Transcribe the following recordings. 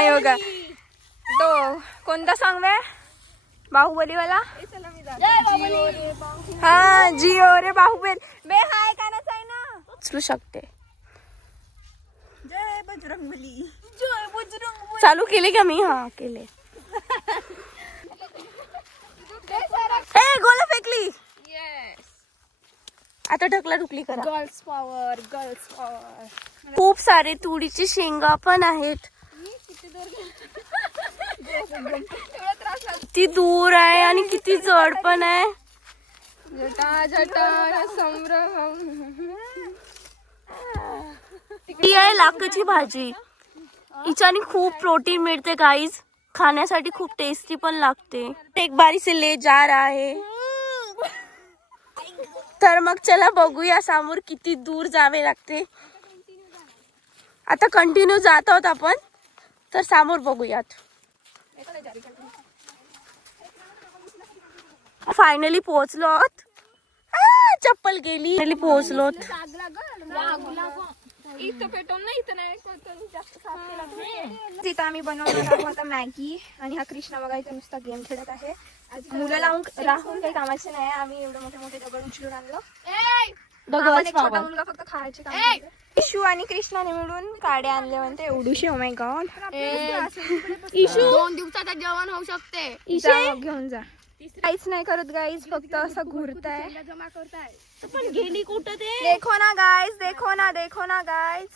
नाही बघा तो कोणता सॉन्ग आहे बाहुबली वाला हा जिओ रे बाहुबली बे हाय कानाच आहे ना उचलू शकते जय बजरंगबली जय बजरंगबली चालू केले का मी हा केले ए गोला फेकली आता ढकला ढुकली करा गर्ल्स पॉवर खूप सारे तुरीची शेंगा पण आहेत किती दूर आहे आणि किती जड पण आहे जटा जटा संभ्रम ती आहे लाकडाची भाजी हिच्याने खूप प्रोटीन मिळते गाईज खाण्यासाठी खूप टेस्टी पण लागते एक बारी से ले जा रहा है तर मग चला बघूया समोर किती दूर जावे लागते आता कंटिन्यू जात आहोत आपण तर समोर बघूयात फायनली पोहोचलो आहोत चप्पल गेली फायनली पोहोचलो तिथं आम्ही बनवणार आहोत आता मॅगी आणि हा कृष्णा बघायचा नुसता गेम खेळत आहे मुलं लावून राहून काही कामाचे नाही आम्ही एवढे मोठे मोठे दगड उचलून आणलो छोटा मुलगा फक्त खायचे काम इशू आणि कृष्णाने मिळून काड्या आणले म्हणते एवढूशी ओ माय गॉड इशू 2 दिवसात जेवण होऊ शकते घेऊन जा काहीच नाही करत गाईज फक्त असं घुरताय जमा करताय पण गेली कुठं ते देखो ना गाईज देखो ना गाईज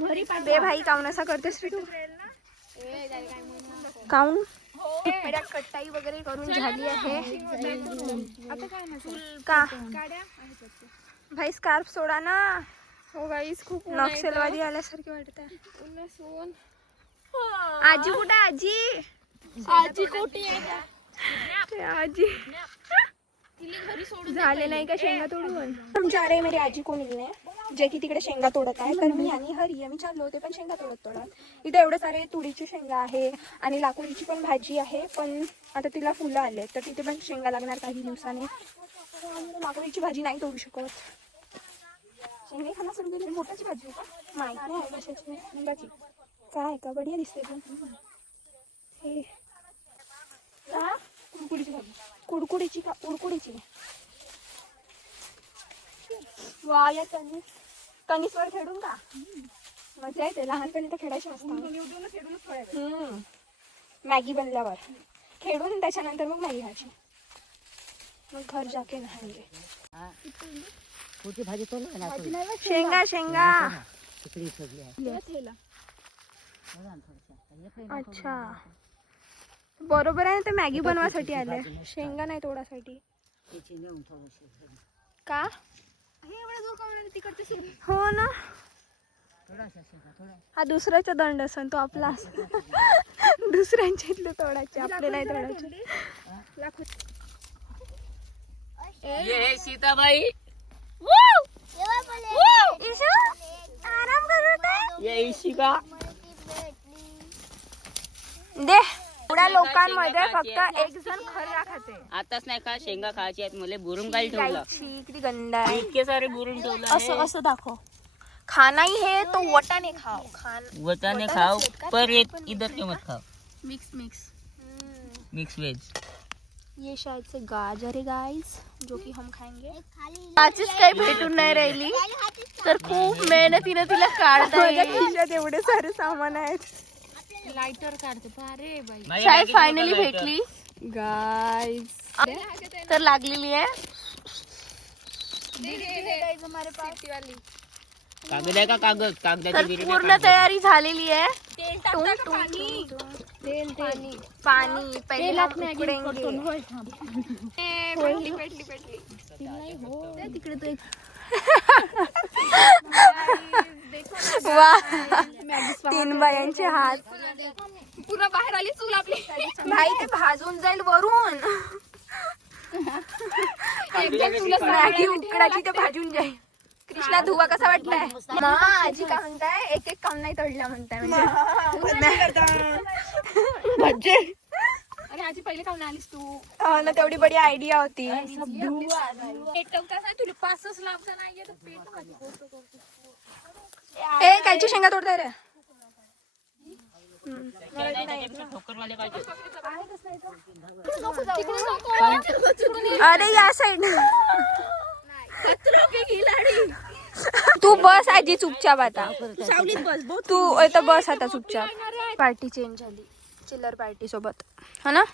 घरी बे भाई काऊन असा करतेस रे तू काऊन कट्टाई वगैरे करून झाली आहे का भाई स्कार्फ सोडा ना हो गाईस खूप नक्षलवादी आल्यासारखे वाटत आहे आजी कुठे आजी कुठे आजी झाले नाही का शेंगा तोडून तुमच्या अरे मेरी आजी कोणी नाही जे की तिकडे शेंगा तोडत आहे तर मी आणि हरी आम्ही चाललो होते पण शेंगा तोडत इथे एवढे सारे तुरीची शेंगा आहे आणि लाकडीची पण भाजी आहे पण आता तिला फुलं आले तर तिथे पण शेंगा लागणार काही दिवसाने लाकडीची भाजी नाही तोडू शकत शेंगा खाना सुरू केली मोठाची भाजी का माहित नाही आहे कशाची शेंगाची काय का बढिया दिसते पण हे कुडकुडीची भाजी कुडकुडीची का उडकुडीची वा या कणीसवर खेळून का मजा येते लहानपणी तर खेळायची असतात मॅगी बनल्यावर खेळून त्याच्यानंतर मग मॅगी खायची मग घर जाके नहाएंगे शेंगा शेंगा अच्छा बरोबर आहे ना ते मॅगी बनवासाठी आले शेंगा नाही तोडासाठी का हो ना हा दुसऱ्याचा दंड असन तो आपला दुसऱ्यांच्या इथले तोडायचे आपले नाही तोडायचे ये सीताबाई आराम करत आहे ये इशिका दे एवढ्या लोकांमध्ये फक्त एक जण खरं राखायचे आताच नाही का शेंगा खायची आहेत मला बुरून काय ठेवलं किती गंदा आहे इतके सारे बुरून ठेवलं असं असं दाखव खाना ही है तो वटाने खाओ वटाने खाओ पर इधर के मत खाओ मिक्स वेज ये शायद से गाजर है गाइस जो कि हम खाएंगे आजच काही भेटून नाही राहिली तर खूप मेहनतीने तिला काढता येईल एवढे सारे सामान आहेत लाइटर काढते अरे बाई शायद फायनली भेटली गाइस तर लागलेली आहे कागद आहे का कागद कागदाची तर पूर्ण तयारी झालेली आहे पाणी पहिले हम उकडेंगे तिकडे तो वा 3 बायांचे हात पूर्ण बाहेर आली चूल आपली भाई ते भाजून जाईल वरून मॅगी उकडाची ते भाजून जाईल कृष्णा धुवा कसा वाटलाय आजी का म्हणताय एक एक काम नाही तळल्या म्हणताय म्हणजे अरे आजी पहिले काऊन आलीस तू ना तेवढी बडी आयडिया होती तुला 5 लाख नाहीये ए कायची शेंगा तोडताय रे मराठी नाही येत ना. ठोकरवाले पाहिजे. अरे या साईड तू बस आजी चुपचाप आता. तू आता बस आता चुपचाप. पार्टी चेंज झाली चिल्लर पार्टी सोबत हा ना.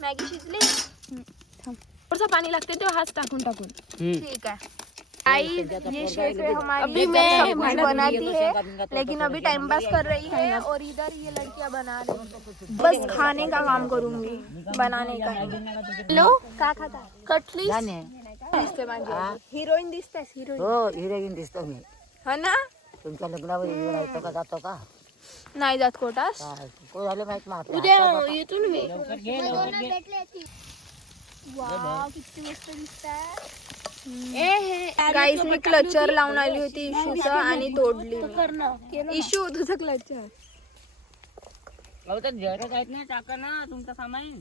मॅगी शिजली. थोडंसं पाणी लागते तेव्हा हात टाकून ठीक आहे. आई ये शेफ है हमारी, अभी मैं कुछ बनाती है लेकिन अभी टाइम पास कर रही है और इधर ये लड़कियां बना रही है. बस खाने का काम करूंगी बनाने का. लो का खाता कटली दिसते माझी. हिरोईन दिसतेस हिरोईन. हो हिरोईन दिसतो मी. हा ना. तुमच्या लग्नावर येतो का जातो का नाही जात कोटास. कोण झालं माहित मग उद्या येतो ना मी. किती मस्त दिसतात. गाईस मी क्लचर लावून आली होती इशूचं आणि तोडली मी. इशू तुझं क्लचर. अहो तर जरच आहेत ना टाका ना तुमचं सामान.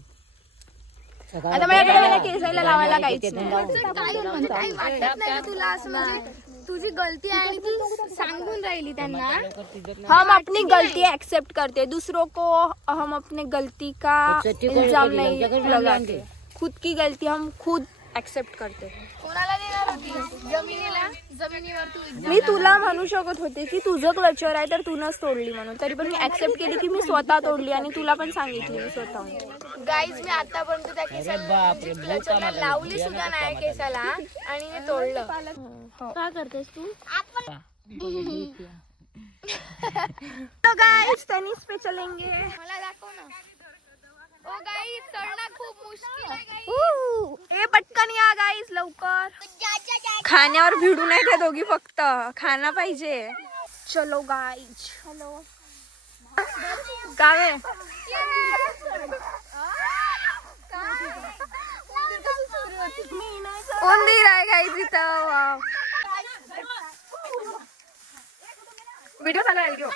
आता माझ्याकडे मला केसायला लावायला काहीच नाही. काही वाटत नाही तुला असं म्हणजे तुझी गलती आहे आणि तू सांगून राहिली त्यांना. हम अपनी गलती एक्सेप्ट करते, दूसरों को हम अपने गलती का इल्जाम नहीं लगाते. खुद की गलती हम खुद एक्सेप्ट करते. कोणाला देणार होती जमिनीला. जमिनीवर तू मी तुला म्हणू शकत होते की तुझं क्लचर आहे तर तूनच तोडली म्हणून, तरी पण मी एक्सेप्ट केली की मी स्वतः तोडली आणि तुला पण सांगितली मी स्वतः. गाईज मी आतापर्यंत त्या केसाला लावली सुद्धा नाही केसाला आणि मी तोडलं. काय करतेस तू. तो गाइस टेनिस पे चलेंगे. मला दाखव ना. ओ गाईज चढणं खूप मुश्किल आहे गाईज. ए पटकन या गाईस लवकर. खाण्यावर भिडू नाही त्या दोघी, फक्त खाना पाहिजे. चलो गाईज. हॅलो गावे उंदीर आहे गाईज इथं. व्हिडिओ चालू आहे व्हिडिओ.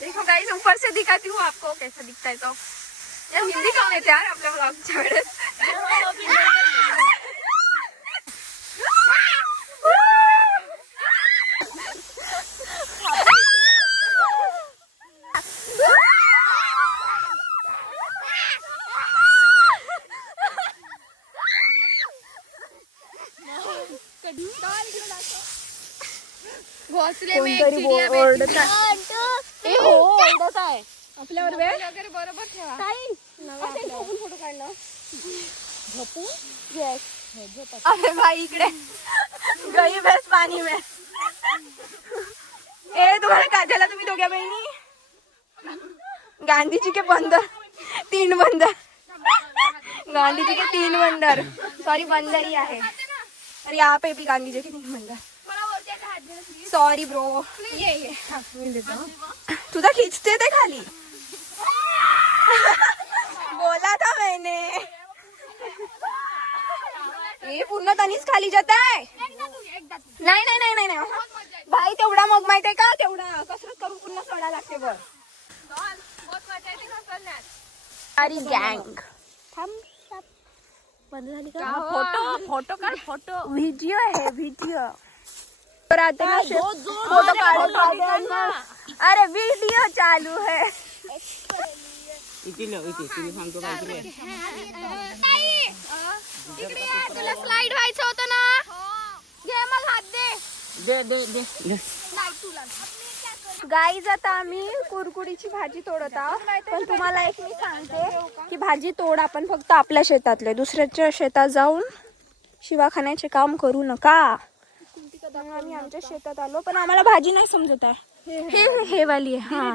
देखो गाइस ऊपर से दिखाती हूँ आपको कैसा दिखता है. तो यार हिंदी कम येते यार आपल्या ब्लॉगच्या वेळेस. भोसले में कोणतरी ओरडत आहे. ए हो ओरडत आहे आपल्यावर. वेळ वगैरे बरोबर ठेवा. फोटो काढला झोपून. अरे भाई इकडे गई भैंस पाणी में. ए तुम्हाला काजला तुम्ही दोघ्या बहिणी. गांधीजी के बंदर 3 बंदर. गांधीजी के 3 बंदर. सॉरी बंदर ही आहे. अरे यहाँ पे भी गांधीजी के 3 बंदर. Sorry bro. ये तुझा खींचते थे खाली. बोला था मैंने. ये पूर्ण तनीच खाली जात आहे. नाही नाही नाही नाही भाई तेवढा मग माहितीये का, तेवढा कसरत करून पूर्ण सोडा लागते बघ. अरे गँग बंद झाली का. फोटो फोटो काढ. फोटो व्हिडिओ आहे व्हिडिओ. फोटो काढ. अरे वीडियो चालू है. इथे तुला सांगतो काय इकडे ये, तुला स्लाइड व्हायचं होतं ना. घे मग हात दे. दे गाईज आता आम्ही कुरकुडीची भाजी तोडत आहोत. पण तुम्हाला एक मी सांगते की भाजी तोड आपण फक्त आपल्या शेतातले, दुसऱ्याच्या शेतात जाऊन शिवा खाण्याचे काम करू नका. आम्ही आमच्या शेतात आलो पण आम्हाला भाजी नाही समजत आहे. हे वाली आहे. हा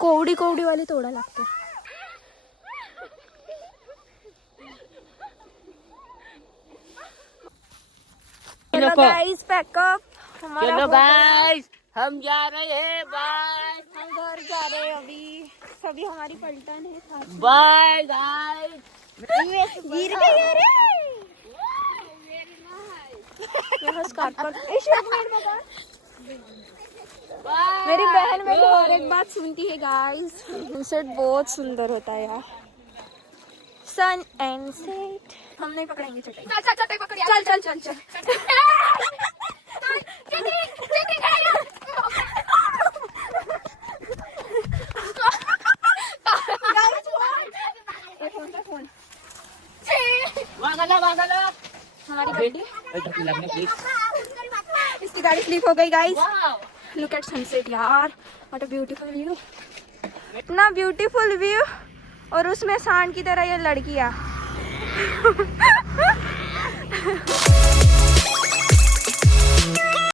कोवडी कोवडी वाली तोडा लागते. चलो गाइस पैकअप. चलो गाइस हम जा रहे हैं. बाय. हम घर जा रहे हैं अभी. सभी हमारी पलटन है साथ. Bye guys. गिर गई अरे. यहाँ स्कार्फ पर. मेरी बहन मेरी और एक बात सुनती है गाइस, सनसेट बहुत सुंदर होता है यार, सन एंड सेट। हम नहीं पकड़ेंगे चटाई। चल चल चल चल फोन हमारी गाड़ी, इसकी गाड़ी स्लिप हो गई गाइस। लुक एट सनसेट यार, व्हाट अ ब्यूटीफुल व्यू, इतना ब्यूटीफुल व्यू, और उसमें सांड की तरह ये लड़कियां।